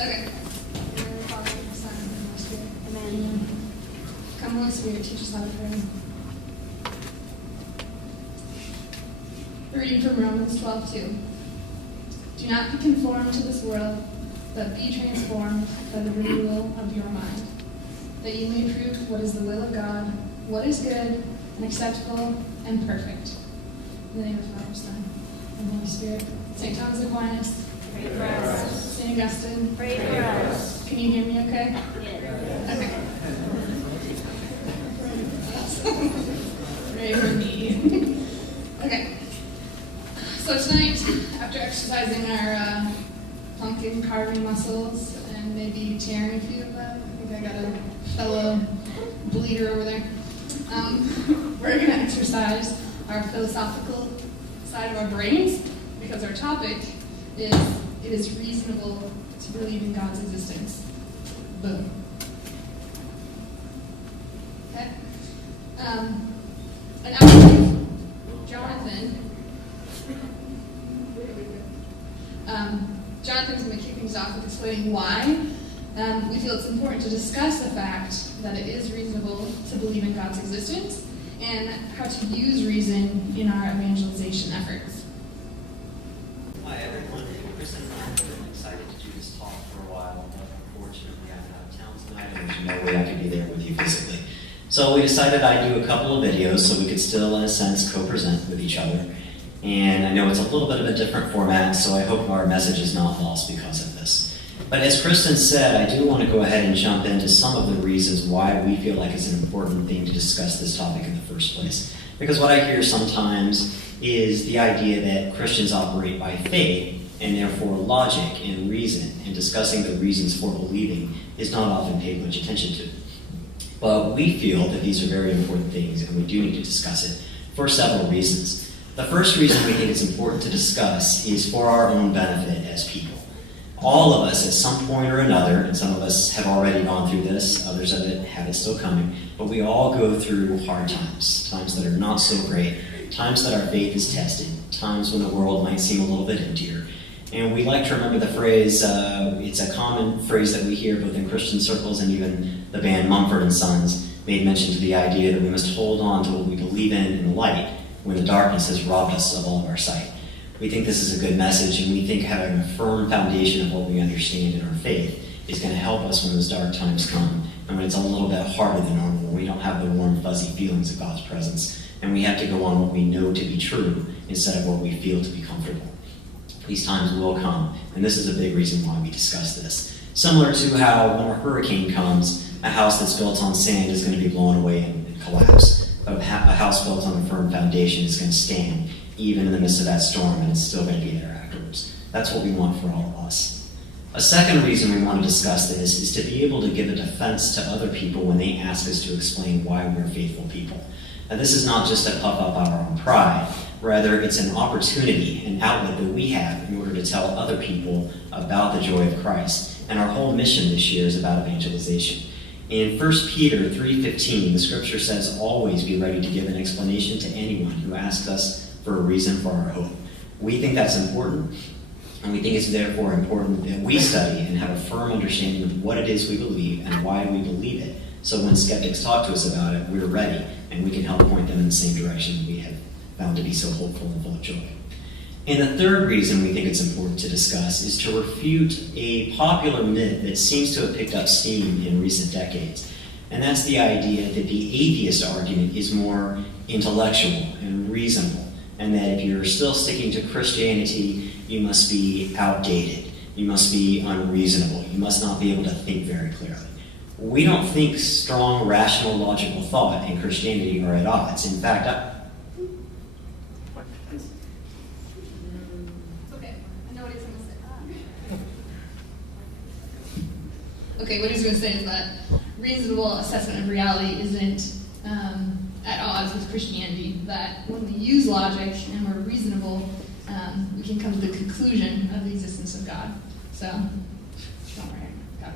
Okay. Father, Son, and Holy Spirit. Amen. Come, Holy Spirit, teach us how to pray. A reading from Romans 12:2. Do not be conformed to this world, but be transformed by the renewal of your mind, that you may prove what is the will of God, what is good and acceptable and perfect. In the name of the Father, Son, and Holy Spirit. St. Thomas Aquinas, pray for us. St. Augustine, Pray for us. Can you hear me okay? Yes. Okay. Pray for me. Okay. So tonight, after exercising our pumpkin carving muscles and maybe tearing a few of them, I think I got a fellow bleeder over there. We're going to exercise our philosophical side of our brains because our topic is, it is reasonable to believe in God's existence. Boom. Okay? And actually, Jonathan's going to kick things off with explaining why we feel it's important to discuss the fact that it is reasonable to believe in God's existence and how to use reason in our evangelization efforts. Hi everyone, Kristen and I have been excited to do this talk for a while, but unfortunately I'm out of town tonight and there's no way I could be there with you physically. So we decided I'd do a couple of videos so we could still, in a sense, co-present with each other. And I know it's a little bit of a different format, so I hope our message is not lost because of this. But as Kristen said, I do want to go ahead and jump into some of the reasons why we feel like it's an important thing to discuss this topic in the first place. Because what I hear sometimes is the idea that Christians operate by faith, and therefore logic and reason, and discussing the reasons for believing is not often paid much attention to. But we feel that these are very important things, and we do need to discuss it for several reasons. The first reason we think it's important to discuss is for our own benefit as people. All of us at some point or another, and some of us have already gone through this, others of it have it still coming, but we all go through hard times, times that are not so great, times that our faith is tested, times when the world might seem a little bit emptier. And we like to remember the phrase, it's a common phrase that we hear both in Christian circles and even the band Mumford & Sons made mention to the idea that we must hold on to what we believe in the light when the darkness has robbed us of all of our sight. We think this is a good message, and we think having a firm foundation of what we understand in our faith is going to help us when those dark times come, and when it's a little bit harder than normal, when we don't have the warm, fuzzy feelings of God's presence, and we have to go on what we know to be true instead of what we feel to be comfortable. These times will come, and this is a big reason why we discuss this. Similar to how when a hurricane comes, a house that's built on sand is going to be blown away and collapse. But a house built on a firm foundation is going to stand, even in the midst of that storm, and it's still going to be there afterwards. That's what we want for all of us. A second reason we want to discuss this is to be able to give a defense to other people when they ask us to explain why we're faithful people. Now, this is not just to puff up our own pride. Rather, it's an opportunity, an outlet that we have in order to tell other people about the joy of Christ. And our whole mission this year is about evangelization. In 1 Peter 3:15, the scripture says, always be ready to give an explanation to anyone who asks us for a reason for our hope. We think that's important, and we think it's therefore important that we study and have a firm understanding of what it is we believe and why we believe it. So when skeptics talk to us about it, we're ready, and we can help point them in the same direction that we have found to be so hopeful and full of joy. And the third reason we think it's important to discuss is to refute a popular myth that seems to have picked up steam in recent decades. And that's the idea that the atheist argument is more intellectual and reasonable, and that if you're still sticking to Christianity, you must be outdated, you must be unreasonable, you must not be able to think very clearly. We don't think strong, rational, logical thought and Christianity are at odds. In fact, Okay, what he's going to say is that reasonable assessment of reality isn't at odds with Christianity, that when we use logic and we're reasonable, we can come to the conclusion of the existence of God. So, don't worry, got it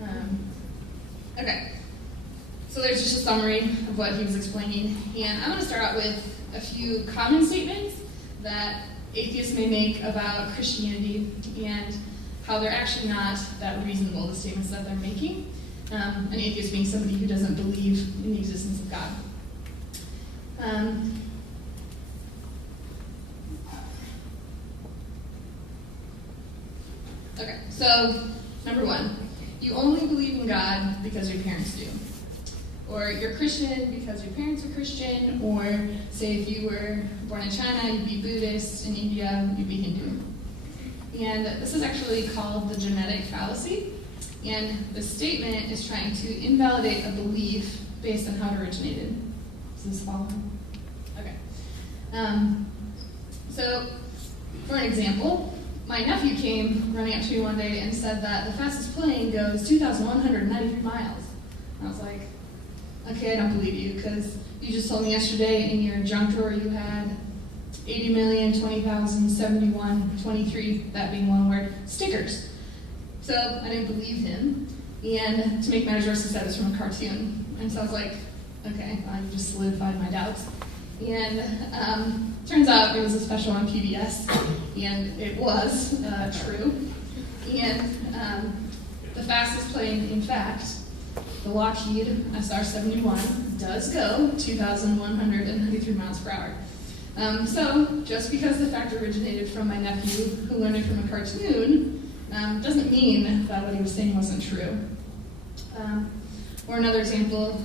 covered. Okay, so there's just a summary of what he was explaining, and I'm going to start out with a few common statements that atheists may make about Christianity and how they're actually not that reasonable, the statements that they're making. An atheist being somebody who doesn't believe in the existence of God. Okay, so number one, you only believe in God because your parents do. Or you're Christian because your parents are Christian, or say if you were born in China, you'd be Buddhist, in India, you'd be Hindu. And this is actually called the genetic fallacy. And the statement is trying to invalidate a belief based on how it originated. Is this following? Okay. So, for an example, my nephew came running up to me one day and said that the fastest plane goes 2,193 miles. And I was like, okay, I don't believe you, because you just told me yesterday in your junk drawer you had 80,020,071,23, that being one word, stickers. So I didn't believe him, and to make matters worse, he said it was from a cartoon. And so I was like, okay, well, you just solidified my doubts. And turns out it was a special on PBS, and it was true. And the fastest plane, in fact, the Lockheed SR-71, does go 2,193 miles per hour. So just because the fact originated from my nephew, who learned it from a cartoon, doesn't mean that what he was saying wasn't true. Or another example,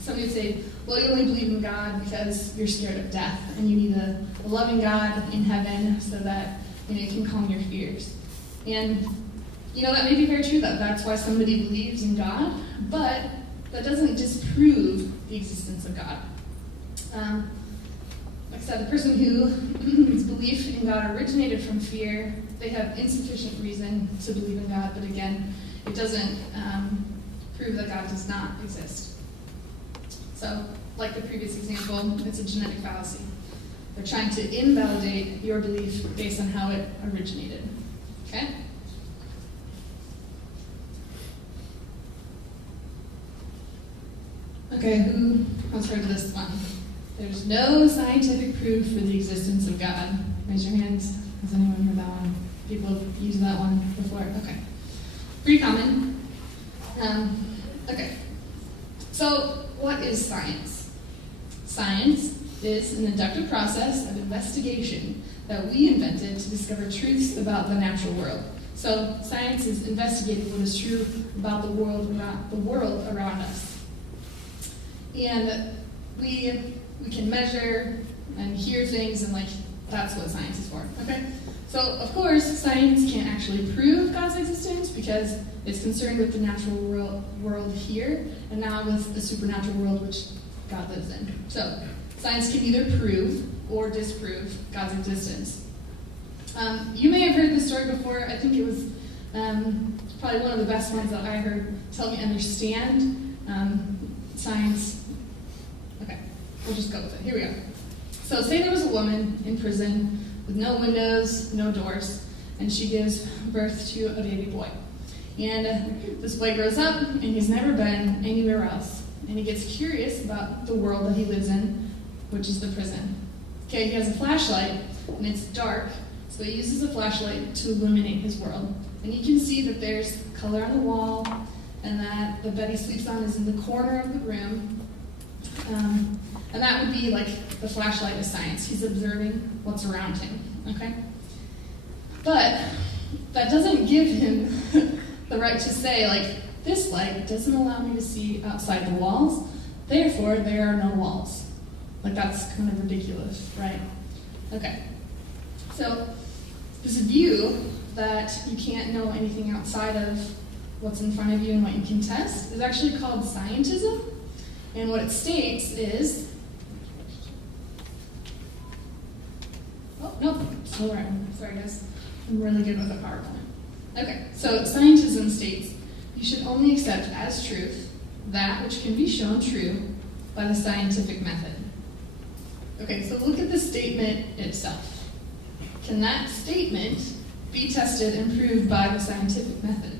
somebody would say, well, you only believe in God because you're scared of death, and you need a loving God in heaven so that you can calm your fears. And that may be very true, that's why somebody believes in God, but that doesn't disprove the existence of God. Like I said, the person whose belief in God originated from fear, they have insufficient reason to believe in God, but again, it doesn't prove that God does not exist. So, like the previous example, it's a genetic fallacy. They're trying to invalidate your belief based on how it originated. Okay? Okay, who has heard this one? There's no scientific proof for the existence of God. Raise your hands. Has anyone heard that one? People have used that one before? Okay. Pretty common. Okay. So, what is science? Science is an inductive process of investigation that we invented to discover truths about the natural world. So, science is investigating what is true about the world around us. And we can measure and hear things, and that's what science is for. Okay? So, of course, science can't actually prove God's existence because it's concerned with the natural world here, and not with the supernatural world which God lives in. So, science can either prove or disprove God's existence. You may have heard this story before. I think it was probably one of the best ones that I heard to help me understand science. Okay, we'll just go with it. Here we go. So say there was a woman in prison with no windows, no doors, and she gives birth to a baby boy. And this boy grows up, and he's never been anywhere else. And he gets curious about the world that he lives in, which is the prison. Okay, he has a flashlight, and it's dark, so he uses the flashlight to illuminate his world. And you can see that there's color on the wall, and that the bed he sleeps on is in the corner of the room. And that would be like the flashlight of science. He's observing what's around him, okay? But that doesn't give him the right to say, this light doesn't allow me to see outside the walls, therefore there are no walls. That's kind of ridiculous, right? Okay. So this view that you can't know anything outside of what's in front of you and what you can test is actually called scientism. And what it states is, still right. Sorry guys, I'm really good with a PowerPoint. Okay, so scientism states, you should only accept as truth that which can be shown true by the scientific method. Okay, so look at the statement itself. Can that statement be tested and proved by the scientific method?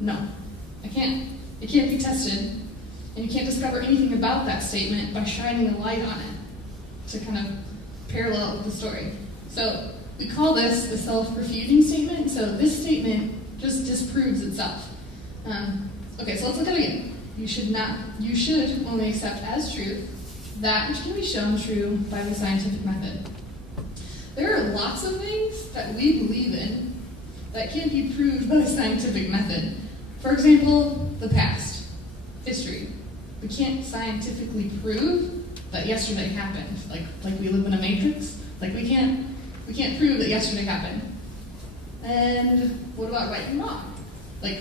No, it can't. It can't be tested. And you can't discover anything about that statement by shining a light on it to kind of parallel with the story. So We call this a self-refuting statement, so this statement just disproves itself. Okay, so let's look at it again. You should only accept as truth that which can be shown true by the scientific method. There are lots of things that we believe in that can't be proved by the scientific method. For example, the past, history. We can't scientifically prove that yesterday happened. Like we live in a matrix. Like we can't prove that yesterday happened. And what about right and wrong? Like,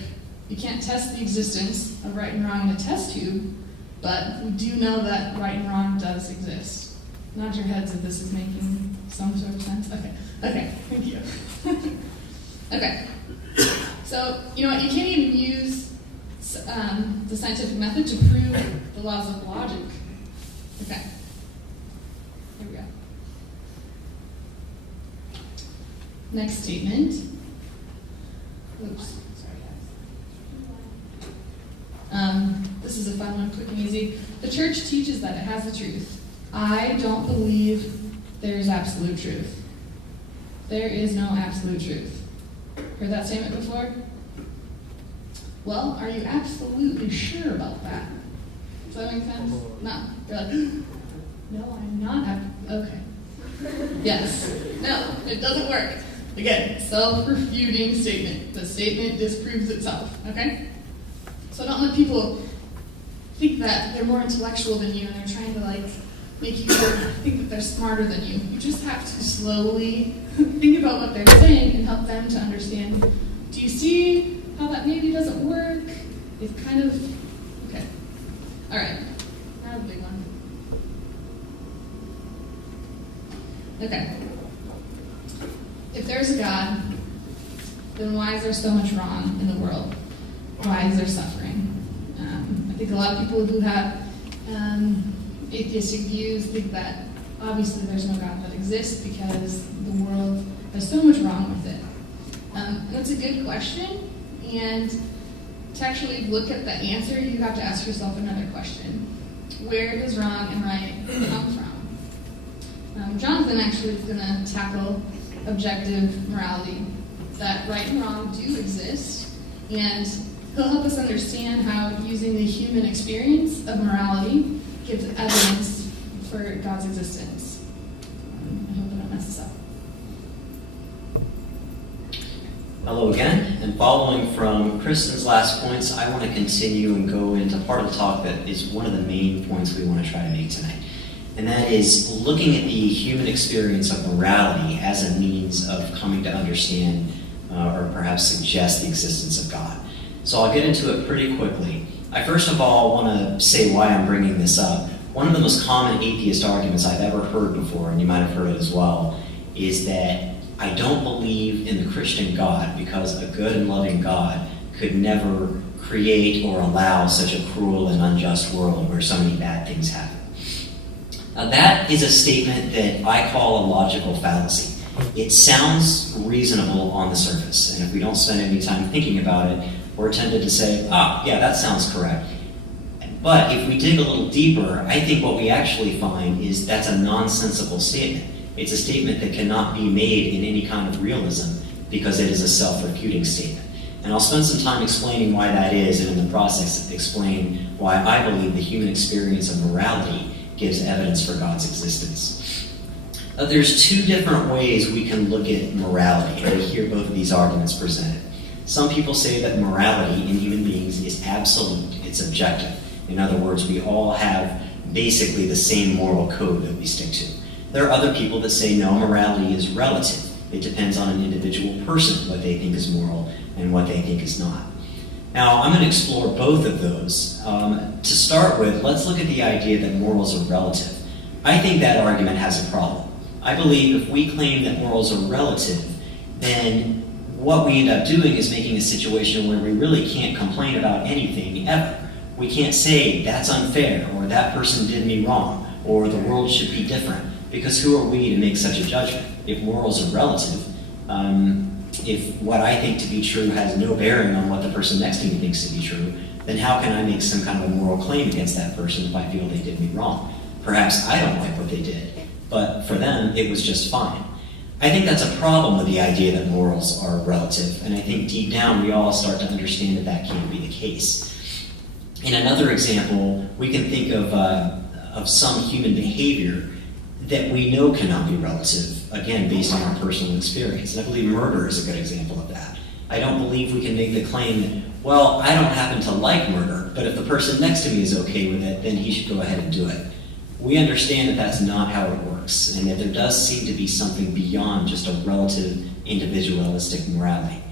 you can't test the existence of right and wrong in a test tube, but we do know that right and wrong does exist. Nod your heads if this is making some sort of sense. Okay, thank you. Okay, so you know what? You can't even use the scientific method to prove the laws of logic. Okay, here we go. Next statement. Oops, sorry guys. This is a fun one, quick and easy. The church teaches that it has the truth. I don't believe there's absolute truth. There is no absolute truth. Heard that statement before? Well, are you absolutely sure about that? Does that make sense? No. You're like, no, I'm not. Okay. Yes. No, it doesn't work. Again, self-refuting statement. The statement disproves itself, okay? So don't let people think that they're more intellectual than you and they're trying to make you think that they're smarter than you. You just have to slowly think about what they're saying and help them to understand. Do you see how that maybe doesn't work? It's kind of, okay. All right, now the big one. Okay. If there's a God, then why is there so much wrong in the world? Why is there suffering? I think a lot of people who have atheistic views think that obviously there's no God that exists because the world has so much wrong with it. And that's a good question, and to actually look at the answer, you have to ask yourself another question. Where does wrong and right come from? Jonathan actually is going to tackle objective morality, that right and wrong do exist, and he'll help us understand how using the human experience of morality gives evidence for God's existence. I hope I don't mess this up. Hello again, and following from Kristen's last points, I want to continue and go into part of the talk that is one of the main points we want to try to make tonight. And that is looking at the human experience of morality as a means of coming to understand or perhaps suggest the existence of God. So I'll get into it pretty quickly. I first of all want to say why I'm bringing this up. One of the most common atheist arguments I've ever heard before, and you might have heard it as well, is that I don't believe in the Christian God because a good and loving God could never create or allow such a cruel and unjust world where so many bad things happen. Now that is a statement that I call a logical fallacy. It sounds reasonable on the surface, and if we don't spend any time thinking about it, we're tempted to say, yeah, that sounds correct. But if we dig a little deeper, I think what we actually find is that's a nonsensical statement. It's a statement that cannot be made in any kind of realism because it is a self-refuting statement. And I'll spend some time explaining why that is, and in the process explain why I believe the human experience of morality gives evidence for God's existence. There's two different ways we can look at morality, and we hear both of these arguments presented. Some people say that morality in human beings is absolute, it's objective. In other words, we all have basically the same moral code that we stick to. There are other people that say no, morality is relative. It depends on an individual person, what they think is moral and what they think is not. Now, I'm going to explore both of those. To start with, let's look at the idea that morals are relative. I think that argument has a problem. I believe if we claim that morals are relative, then what we end up doing is making a situation where we really can't complain about anything ever. We can't say, that's unfair, or that person did me wrong, or the world should be different, because who are we to make such a judgment? If morals are relative, if what I think to be true has no bearing on what the person next to me thinks to be true, then how can I make some kind of a moral claim against that person if I feel they did me wrong? Perhaps I don't like what they did, but for them, it was just fine. I think that's a problem with the idea that morals are relative, and I think deep down we all start to understand that that can't be the case. In another example, we can think of some human behavior that we know cannot be relative, again, based on our personal experience. And I believe murder is a good example of that. I don't believe we can make the claim that, well, I don't happen to like murder, but if the person next to me is okay with it, then he should go ahead and do it. We understand that that's not how it works, and that there does seem to be something beyond just a relative individualistic morality.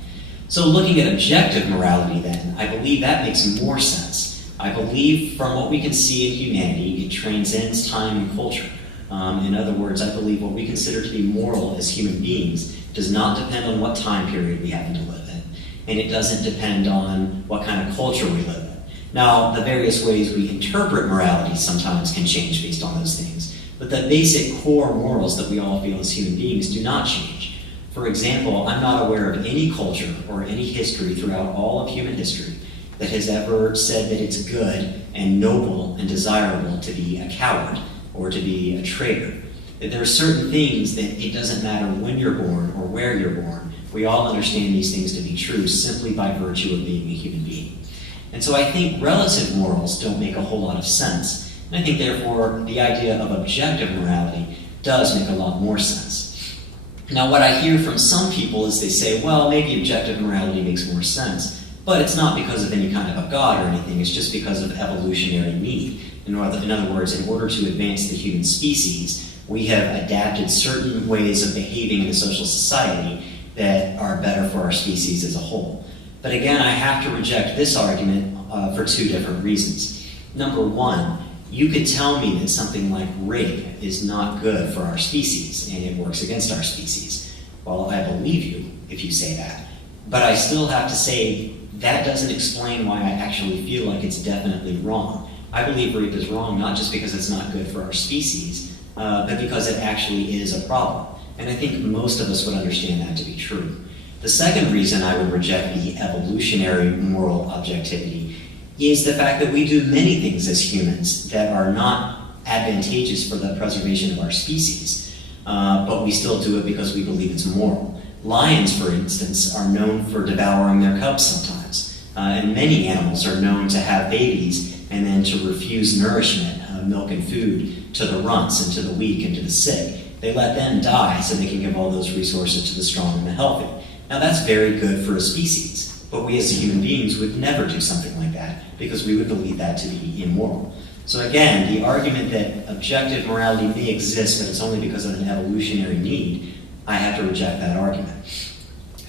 So looking at objective morality then, I believe that makes more sense. I believe from what we can see in humanity, it transcends time and culture. In other words, I believe what we consider to be moral as human beings does not depend on what time period we happen to live in, and it doesn't depend on what kind of culture we live in. Now, the various ways we interpret morality sometimes can change based on those things, but the basic core morals that we all feel as human beings do not change. For example, I'm not aware of any culture or any history throughout all of human history that has ever said that it's good and noble and desirable to be a coward or to be a traitor. That there are certain things that it doesn't matter when you're born or where you're born. We all understand these things to be true simply by virtue of being a human being. And so I think relative morals don't make a whole lot of sense. And I think, therefore, the idea of objective morality does make a lot more sense. Now, what I hear from some people is they say, well, maybe objective morality makes more sense, but it's not because of any kind of a god or anything, it's just because of evolutionary need. In other words, in order to advance the human species, we have adapted certain ways of behaving in a social society that are better for our species as a whole. But again, I have to reject this argument for two different reasons. Number one, you could tell me that something like rape is not good for our species and it works against our species. Well, I believe you if you say that. But I still have to say that doesn't explain why I actually feel like it's definitely wrong. I believe rape is wrong not just because it's not good for our species, but because it actually is a problem. And I think most of us would understand that to be true. The second reason I would reject the evolutionary moral objectivity is the fact that we do many things as humans that are not advantageous for the preservation of our species, but we still do it because we believe it's moral. Lions, for instance, are known for devouring their cubs sometimes, and many animals are known to have babies and then to refuse nourishment, milk and food, to the runts and to the weak and to the sick. They let them die so they can give all those resources to the strong and the healthy. Now that's very good for a species, but we as human beings would never do something like that because we would believe that to be immoral. So again, the argument that objective morality may exist, but it's only because of an evolutionary need, I have to reject that argument.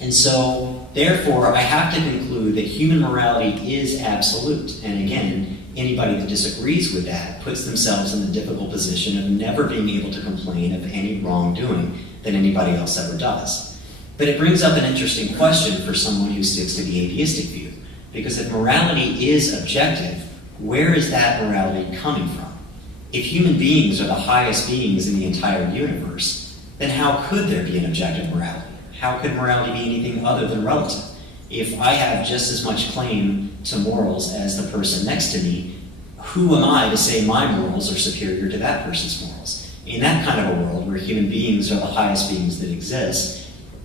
And so, therefore, I have to conclude that human morality is absolute. And again, anybody that disagrees with that puts themselves in the difficult position of never being able to complain of any wrongdoing that anybody else ever does. But it brings up an interesting question for someone who sticks to the atheistic view. Because if morality is objective, where is that morality coming from? If human beings are the highest beings in the entire universe, then how could there be an objective morality? How could morality be anything other than relative? If I have just as much claim to morals as the person next to me, who am I to say my morals are superior to that person's morals? In that kind of a world where human beings are the highest beings that exist,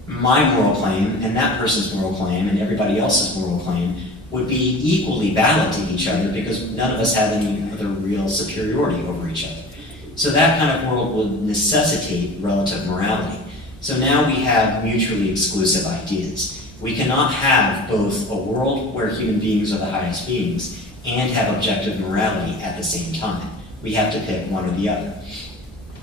my moral claim and that person's moral claim and everybody else's moral claim would be equally valid to each other because none of us have any other real superiority over each other. So that kind of world would necessitate relative morality. So now we have mutually exclusive ideas. We cannot have both a world where human beings are the highest beings and have objective morality at the same time. We have to pick one or the other.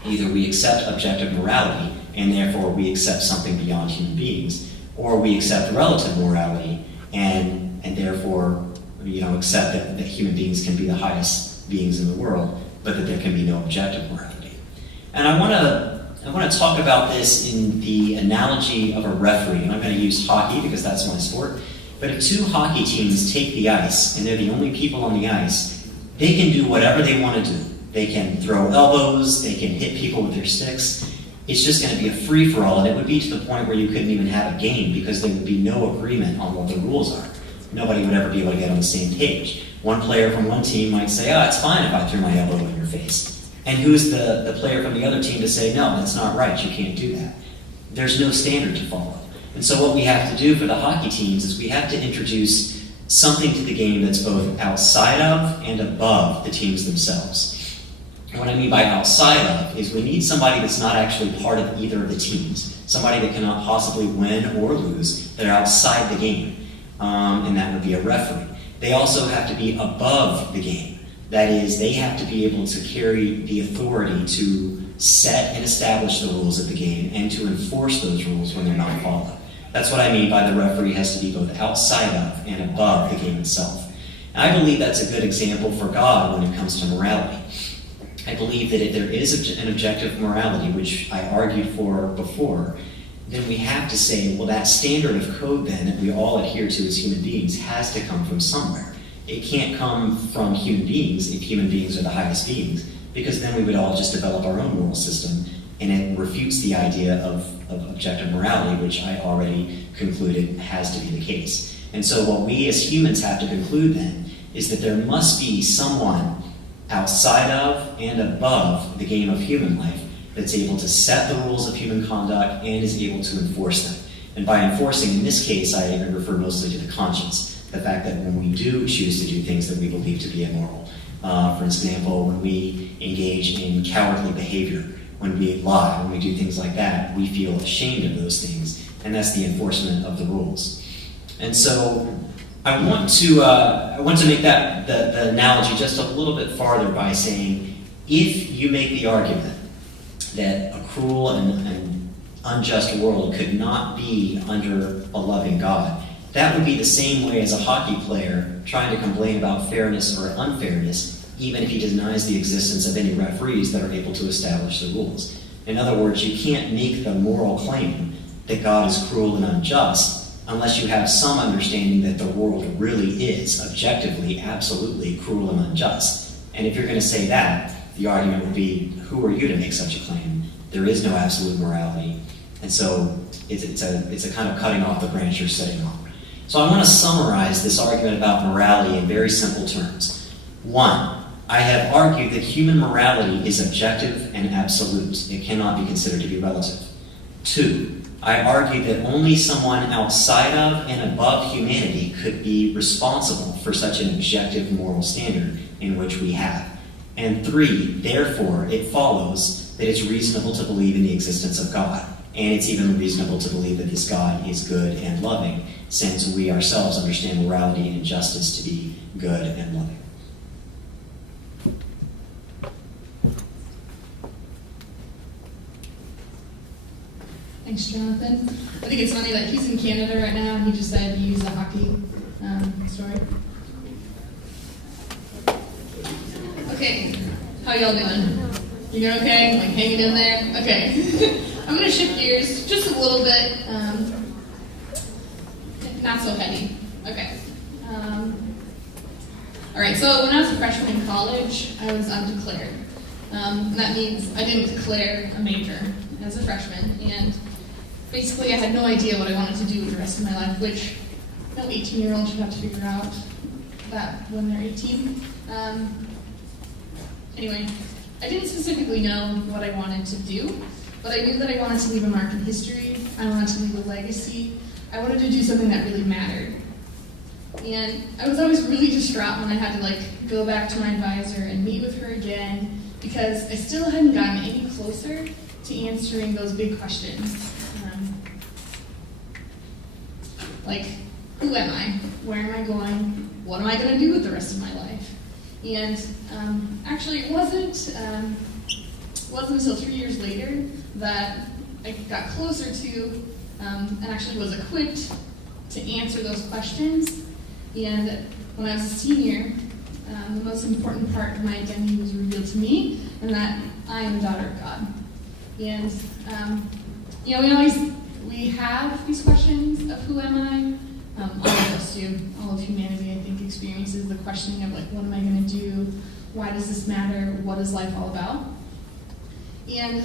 Either we accept objective morality and therefore we accept something beyond human beings, or we accept relative morality and therefore accept that human beings can be the highest beings in the world, but that there can be no objective morality. And I want to talk about this in the analogy of a referee, and I'm going to use hockey because that's my sport. But if two hockey teams take the ice, and they're the only people on the ice, they can do whatever they want to do. They can throw elbows, they can hit people with their sticks. It's just going to be a free-for-all, and it would be to the point where you couldn't even have a game because there would be no agreement on what the rules are. Nobody would ever be able to get on the same page. One player from one team might say, oh, it's fine if I threw my elbow in your face. And who's the player from the other team to say, no, that's not right, you can't do that? there's no standard to follow. And so what we have to do for the hockey teams is we have to introduce something to the game that's both outside of and above the teams themselves. And what I mean by outside of is we need somebody that's not actually part of either of the teams, somebody that cannot possibly win or lose, that are outside the game, and that would be a referee. They also have to be above the game. That is, they have to be able to carry the authority to set and establish the rules of the game and to enforce those rules when they're not followed. That's what I mean by the referee has to be both outside of and above the game itself. And I believe that's a good example for God when it comes to morality. I believe that if there is an objective morality, which I argued for before, then we have to say, well, that standard of code then that we all adhere to as human beings has to come from somewhere. It can't come from human beings if human beings are the highest beings, because then we would all just develop our own moral system, and it refutes the idea of objective morality, which I already concluded has to be the case. And so what we as humans have to conclude then is that there must be someone outside of and above the game of human life that's able to set the rules of human conduct and is able to enforce them. And by enforcing, in this case, I refer mostly to the conscience, the fact that when we do choose to do things that we believe to be immoral, for example, when we engage in cowardly behavior, when we lie, when we do things like that, we feel ashamed of those things, and that's the enforcement of the rules. And so I want to make that the analogy just a little bit farther by saying, if you make the argument that a cruel and unjust world could not be under a loving God, that would be the same way as a hockey player trying to complain about fairness or unfairness, even if he denies the existence of any referees that are able to establish the rules. In other words, you can't make the moral claim that God is cruel and unjust unless you have some understanding that the world really is objectively, absolutely cruel and unjust. And if you're going to say that, the argument would be, who are you to make such a claim? There is no absolute morality. And so it's a kind of cutting off the branch you're sitting on. So I want to summarize this argument about morality in very simple terms. One, I have argued that human morality is objective and absolute. It cannot be considered to be relative. Two, I argue that only someone outside of and above humanity could be responsible for such an objective moral standard in which we have. And three, therefore, it follows that it's reasonable to believe in the existence of God. And it's even reasonable to believe that this God is good and loving, since we ourselves understand morality and justice to be good and loving. Thanks, Jonathan. I think it's funny that he's in Canada right now, and he just said he used a hockey story. Okay, how y'all doing? You doing okay? Like hanging in there? Okay. I'm going to shift gears just a little bit. Not so heavy. Okay. All right, so when I was a freshman in college, I was undeclared. And that means I didn't declare a major as a freshman. And basically, I had no idea what I wanted to do with the rest of my life, which no 18-year-old should have to figure out that when they're 18. Anyway, I didn't specifically know what I wanted to do, but I knew that I wanted to leave a mark in history. I wanted to leave a legacy. I wanted to do something that really mattered. And I was always really distraught when I had to go back to my advisor and meet with her again, because I still hadn't gotten any closer to answering those big questions. Like, who am I? Where am I going? What am I going to do with the rest of my life? And actually, it wasn't until 3 years later that I got closer to and actually was equipped to answer those questions. And when I was a senior, the most important part of my identity was revealed to me, and that I am a daughter of God. And we have these questions of who am I. All of us do. All of humanity, I think, experiences the questioning of what am I going to do? Why does this matter? What is life all about? And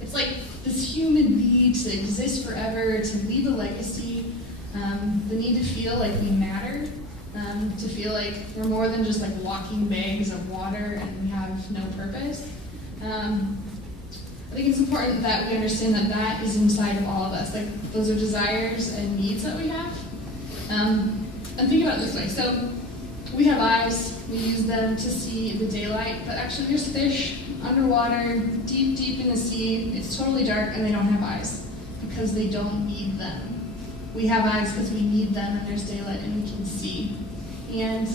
it's like this human need to exist forever, to leave a legacy, the need to feel like we matter, to feel like we're more than just walking bags of water and we have no purpose. I think it's important that we understand that that is inside of all of us. Like, those are desires and needs that we have. And think about it this way. So we have eyes, we use them to see the daylight, but actually there's fish underwater, deep, deep in the sea. It's totally dark and they don't have eyes because they don't need them. We have eyes because we need them and there's daylight and we can see. And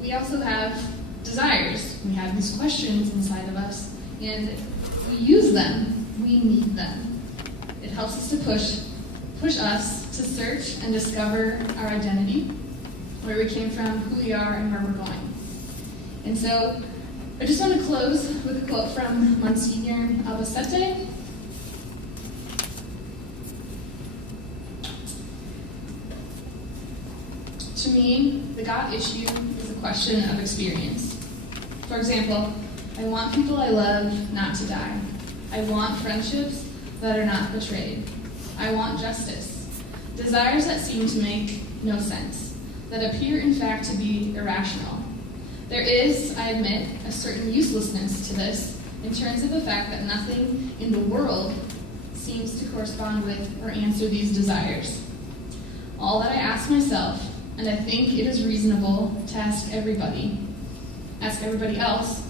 we also have desires. We have these questions inside of us and we use them. We need them. It helps us to push us to search and discover our identity, where we came from, who we are, and where we're going. And so I just want to close with a quote from Monsignor Albacete. To me, the God issue is a question of experience. For example, I want people I love not to die. I want friendships that are not betrayed. I want justice. Desires that seem to make no sense, that appear in fact to be irrational. There is, I admit, a certain uselessness to this in terms of the fact that nothing in the world seems to correspond with or answer these desires. All that I ask myself, and I think it is reasonable to ask everybody else,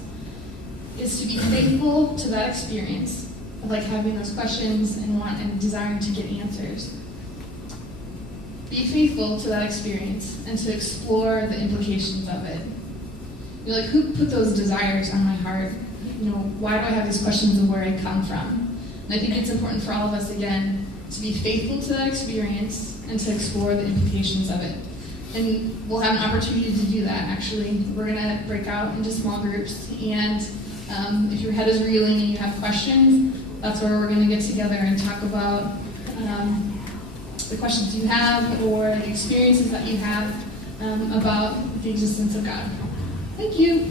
is to be faithful to that experience of like having those questions and desiring to get answers. Be faithful to that experience and to explore the implications of it. You're like, who put those desires on my heart? Why do I have these questions of where I come from? And I think it's important for all of us, again, to be faithful to that experience and to explore the implications of it. And we'll have an opportunity to do that, actually. We're going to break out into small groups, and if your head is reeling and you have questions, that's where we're going to get together and talk about the questions you have or the experiences that you have about the existence of God. Thank you.